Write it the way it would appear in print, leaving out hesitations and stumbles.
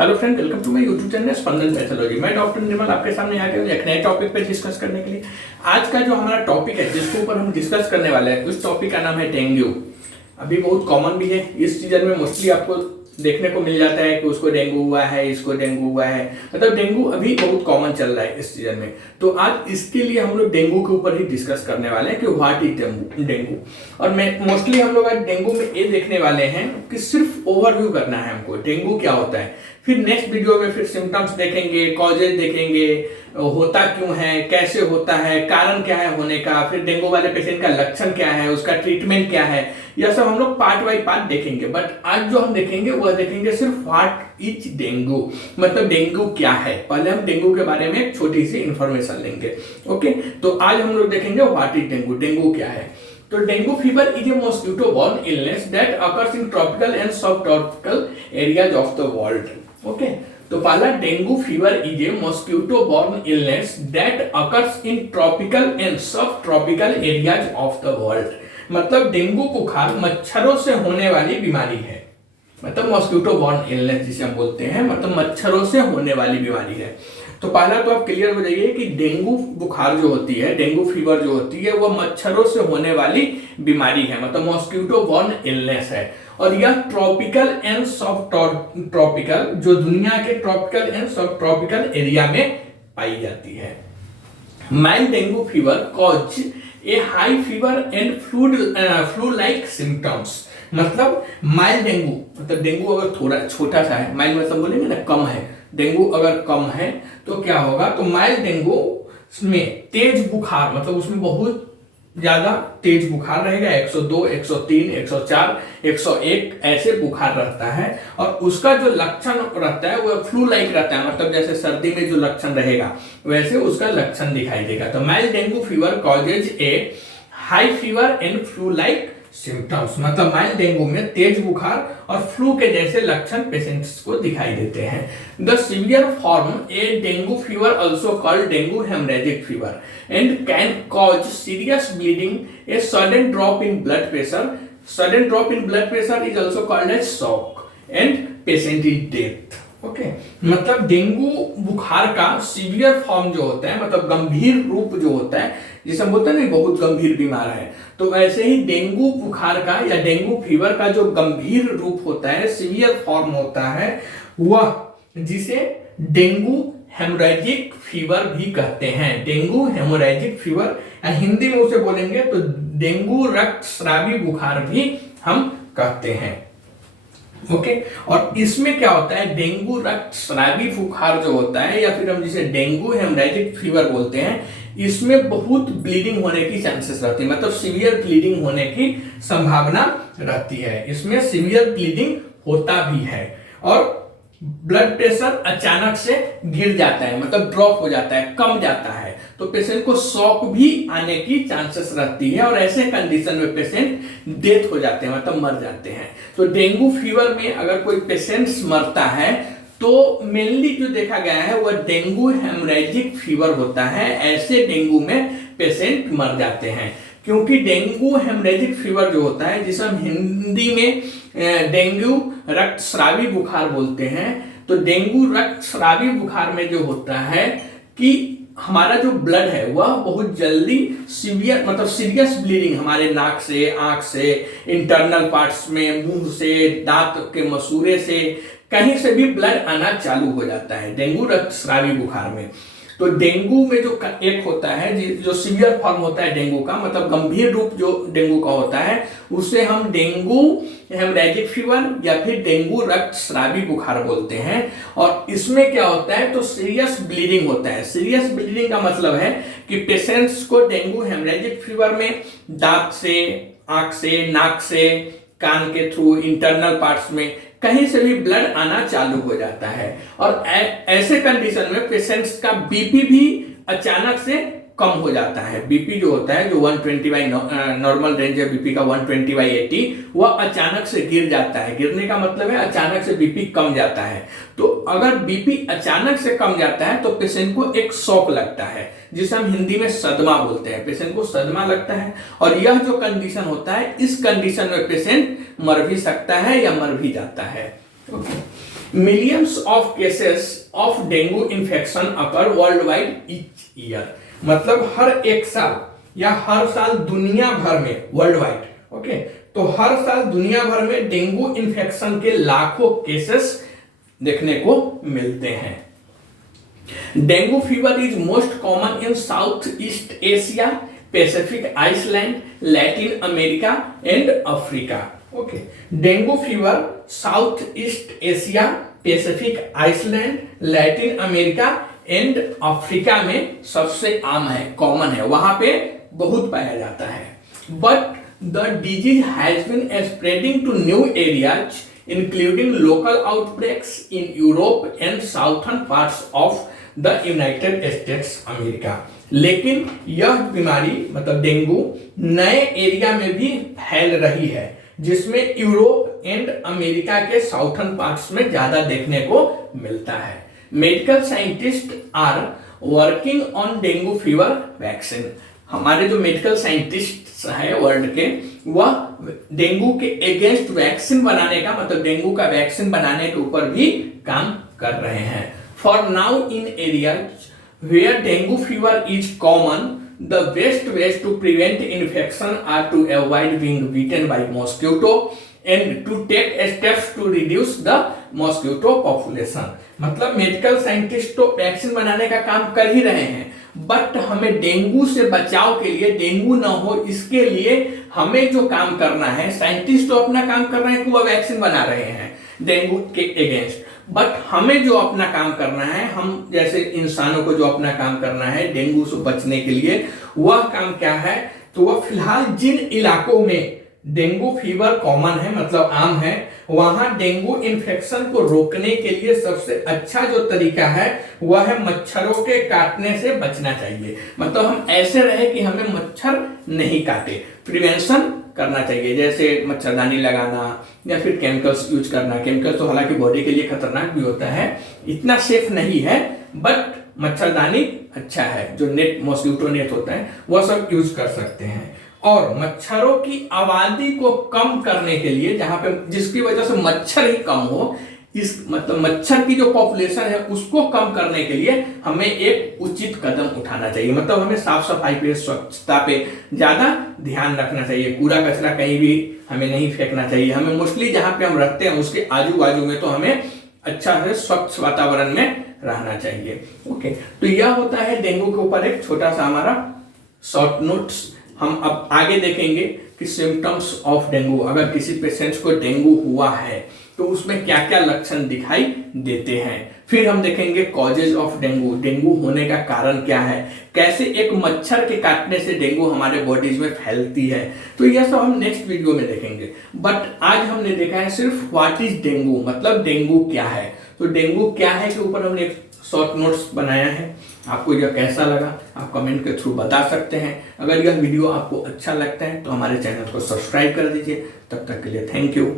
Hello friend, welcome to my YouTube channel Spandan pathology. मैं doctor Nirmal आपके सामने आ गया हूं एक नए टॉपिक पे डिस्कस करने के लिए। आज का जो हमारा टॉपिक है जिसके ऊपर हम डिस्कस करने वाले हैं उस टॉपिक का नाम है डेंगू। अभी बहुत कॉमन भी है, इस सीजन में मोस्टली आपको देखने को मिल जाता है कि उसको डेंगू हुआ है, इसको डेंगू हुआ है। मतलब डेंगू अभी बहुत कॉमन चल रहा है इस सीजन में। तो आज इसके लिए हम लोग डेंगू के ऊपर ही डिस्कस करने वाले हैं कि व्हाट इज डेंगू। और मैं मोस्टली हम लोग आज डेंगू में ये देखने वाले हैं कि सिर्फ ओवरव्यू करना है हमको, डेंगू क्या होता है। फिर नेक्स्ट वीडियो में फिर सिम्टम्स देखेंगे, कॉजेज देखेंगे, होता क्यों है, कैसे होता है, कारण क्या है होने का, फिर डेंगू वाले पेशेंट का लक्षण क्या है, उसका ट्रीटमेंट क्या है। यह सब हम लोग पार्ट बाय पार्ट देखेंगे। बट आज जो हम देखेंगे वह देखेंगे सिर्फ व्हाट इज डेंगू, मतलब डेंगू क्या है। पहले हम डेंगू के बारे में एक छोटी सी इंफॉर्मेशन लेंगे। ओके, तो आज हम लोग देखेंगे व्हाट इज डेंगू, डेंगू क्या है। तो dengue fever is a mosquito borne illness that occurs in tropical and subtropical areas of the world. Okay, तो पहला dengue fever is a mosquito borne illness that occurs in tropical and subtropical areas of the world. मतलब dengue बुखार मच्छरों से होने वाली बीमारी है, मतलब मॉस्किटो बॉर्न इलनेस जिसे हम बोलते हैं, मतलब मच्छरों से होने वाली बीमारी है। तो पहला तो आप क्लियर हो जाइए कि डेंगू बुखार जो होती है, डेंगू फीवर जो होती है, वह मच्छरों से होने वाली बीमारी है, मतलब मॉस्किटो बॉर्न इलनेस है। और यह ट्रॉपिकल एंड सब ट्रॉपिकल, जो दुनिया के ट्रॉपिकल एंड सब ट्रॉपिकल एरिया में पाई जाती है। Mild dengue fever cause A high fever and flu like symptoms. मतलब माइल्ड डेंगू, मतलब डेंगू अगर थोड़ा छोटा सा है, माइल्ड मतलब बोलेंगे ना कम है, डेंगू अगर कम है तो क्या होगा, तो माइल्ड डेंगू में तेज बुखार, मतलब उसमें बहुत ज्यादा तेज बुखार रहेगा, 102, 103, 104, 101 ऐसे बुखार रहता है। और उसका जो लक्षण रहता है वह फ्लू लाइक रहता है, मतलब जैसे सर्दी में जो लक्षण रहेगा वैसे उसका लक्षण दिखाई देगा। तो mild dengue fever causes A high fever and flu like symptoms, मतलब माइल्ड डेंगू में तेज बुखार और फ्लू के जैसे लक्षण पेशेंट्स को दिखाई देते हैं। The severe form a dengue fever also called dengue haemorrhagic fever and can cause serious bleeding, a sudden drop in blood pressure. Sudden drop in blood pressure is also called as shock and patient is death. Okay, मतलब dengue बुखार का severe form जो होता है, मतलब गंभीर रूप जो होता है, जिसे हम बोलते हैं ना बहुत गंभीर बीमार है, तो ऐसे ही डेंगू बुखार का या डेंगू फीवर का जो गंभीर रूप होता है, सीवियर फॉर्म होता है, वह जिसे डेंगू हेमोरेजिक फीवर भी कहते हैं। डेंगू हेमोरेजिक फीवर, हिंदी में उसे बोलेंगे तो डेंगू रक्तस्रावी बुखार भी हम कहते हैं। ओके, और इसमें क्या होता है, डेंगू रक्तस्रावी बुखार जो होता है या फिर हम जिसे डेंगू हेमरेजिक फीवर बोलते हैं, इसमें बहुत ब्लीडिंग होने की चांसेस रहती है, मतलब सीवियर ब्लीडिंग होने की संभावना रहती है। इसमें सीवियर ब्लीडिंग होता भी है और ब्लड प्रेशर अचानक से गिर जाता है, मतलब ड्रॉप हो जाता है, कम जाता है, तो पेशेंट को शॉक भी आने की चांसेस रहती है और ऐसे कंडीशन में पेशेंट डेथ हो जाते हैं, मतलब मर जाते हैं। तो डेंगू फीवर में अगर कोई पेशेंट मरता है तो मेनली जो देखा गया है वह डेंगू हेमरेजिक फीवर होता है। ऐसे डेंगू में पेशेंट मर जाते हैं, क्योंकि डेंगू हेमरेजिक फीवर जो होता है, जिसे हम हिंदी में डेंगू रक्तस्रावी बुखार बोलते हैं, तो डेंगू रक्तस्रावी बुखार में जो होता है कि हमारा जो ब्लड है वह बहुत जल्दी सीवियर, मतलब सीरियस ब्लीडिंग हमारे नाक से, आंख से, इंटरनल पार्ट्स में, मुंह से, दांत के मसूरे से, कहीं से भी ब्लड आना चालू हो जाता है डेंगू रक्तस्रावी बुखार में। तो डेंगू में जो एक होता है जो सीवियर फॉर्म होता है डेंगू का, मतलब गंभीर रूप जो डेंगू का होता है, उसे हम डेंगू हेमरेजिक फीवर या फिर डेंगू रक्तस्रावी बुखार बोलते हैं। और इसमें क्या होता है, तो सीरियस ब्लीडिंग होता है। सीरियस ब्लीडिंग का मतलब है कि पेशेंट्स को डेंगू हेमरेजिक फीवर में दांत से, आंख से, नाक से, कान के थ्रू, इंटरनल पार्ट्स में कहीं से भी ब्लड आना चालू हो जाता है। और ऐसे कंडीशन में पेशेंट्स का बीपी भी अचानक से कम हो जाता है। बीपी जो होता है, जो 120 बाई नॉर्मल रेंज है बीपी का 120/80, वह अचानक से गिर जाता है। गिरने का मतलब है अचानक से बीपी कम जाता है। तो अगर बीपी अचानक से कम जाता है तो पेशेंट को एक शॉक लगता है, जिसे हम हिंदी में सदमा बोलते हैं। पेशेंट को सदमा लगता है और यह जो कंडीशन होता है, इस कंडीशन में पेशेंट मर भी सकता है या मर भी जाता है। Okay, millions of cases of dengue infection occur world wide each year, मतलब हर एक साल या हर साल दुनिया भर में, वर्ल्ड वाइड, ओके, तो हर साल दुनिया भर में डेंगू इन्फेक्शन के लाखों केसेस देखने को मिलते हैं। Dengue fever is most common in South East Asia, Pacific island, Latin America and Africa. Okay, dengue fever South East Asia, Pacific island, Latin America and Africa में सबसे आम है, कॉमन है, वहां पे बहुत पाया जाता है। But the disease has been spreading to new areas including local outbreaks in Europe and southern parts of the United States America. लेकिन यह बीमारी मतलब डेंगू नए एरिया में भी फैल रही है, जिसमें यूरोप एंड अमेरिका के साउथर्न पार्ट्स में ज्यादा देखने को मिलता है। Medical scientist are working on dengue fever vaccine. हमारे जो मेडिकल साइंटिस्ट हैं वर्ल्ड के, वह डेंगू के अगेंस्ट वैक्सीन बनाने का मतलब डेंगू का वैक्सीन बनाने के ऊपर भी काम कर रहे हैं। For now in areas where dengue fever is common, the best ways to prevent infection are to avoid being bitten by mosquito and to take steps to reduce the mosquito population। मतलब medical scientist तो vaccine बनाने का काम कर ही रहे हैं, but हमें dengue से बचाव के लिए, डेंगू ना हो इसके लिए हमें जो काम करना है, साइंटिस्ट तो अपना काम कर रहे हैं कि वह वैक्सीन बना रहे हैं डेंगू के अगेंस्ट, बट हमें जो अपना काम करना है, हम जैसे इंसानों को जो अपना काम करना है डेंगू से बचने के लिए, वह काम क्या है, तो वह फिलहाल जिन इलाकों में डेंगू फीवर कॉमन है मतलब आम है, वहां डेंगू इन्फेक्शन को रोकने के लिए सबसे अच्छा जो तरीका है वह है मच्छरों के काटने से बचना चाहिए। मतलब हम ऐसे रहे कि हमें मच्छर नहीं काटे, प्रिवेंशन करना चाहिए, जैसे मच्छरदानी लगाना या फिर केमिकल्स यूज करना। केमिकल तो हालांकि बॉडी के लिए खतरनाक भी होता है, इतना सेफ नहीं है, बट मच्छरदानी अच्छा है, जो नेट मॉस्किटो नेट होता है वह सब यूज कर सकते हैं। और मच्छरों की आबादी को कम करने के लिए, जहां पे जिसकी वजह से मच्छर ही कम हो, इस मतलब मच्छर की जो पॉपुलेशन है उसको कम करने के लिए हमें एक उचित कदम उठाना चाहिए। मतलब हमें साफ सफाई पे, स्वच्छता पे ज्यादा ध्यान रखना चाहिए। कूड़ा कचरा कहीं भी हमें नहीं फेंकना चाहिए। हमें मोस्टली जहां पे हम रहते हैं उसके आजू बाजू में तो हमें अच्छा से स्वच्छ वातावरण में रहना चाहिए। ओके, तो यह होता है डेंगू के ऊपर एक छोटा सा हमारा शॉर्ट नोट्स। हम अब आगे देखेंगे कि सिम्टम्स ऑफ डेंगू, अगर किसी पेशेंट को डेंगू हुआ है तो उसमें क्या क्या लक्षण दिखाई देते हैं। फिर हम देखेंगे कॉजेज ऑफ डेंगू, डेंगू होने का कारण क्या है, कैसे एक मच्छर के काटने से डेंगू हमारे बॉडीज में फैलती है। तो यह सब हम नेक्स्ट वीडियो में देखेंगे, बट आज हमने देखा है सिर्फ व्हाट इज डेंगू, मतलब डेंगू क्या है। तो डेंगू क्या है के ऊपर हमने एक शॉर्ट नोट्स बनाया है। आपको यह कैसा लगा आप कमेंट के थ्रू बता सकते हैं। अगर यह वीडियो आपको अच्छा लगता है तो हमारे चैनल को सब्सक्राइब कर दीजिए। तब तक के लिए थैंक यू।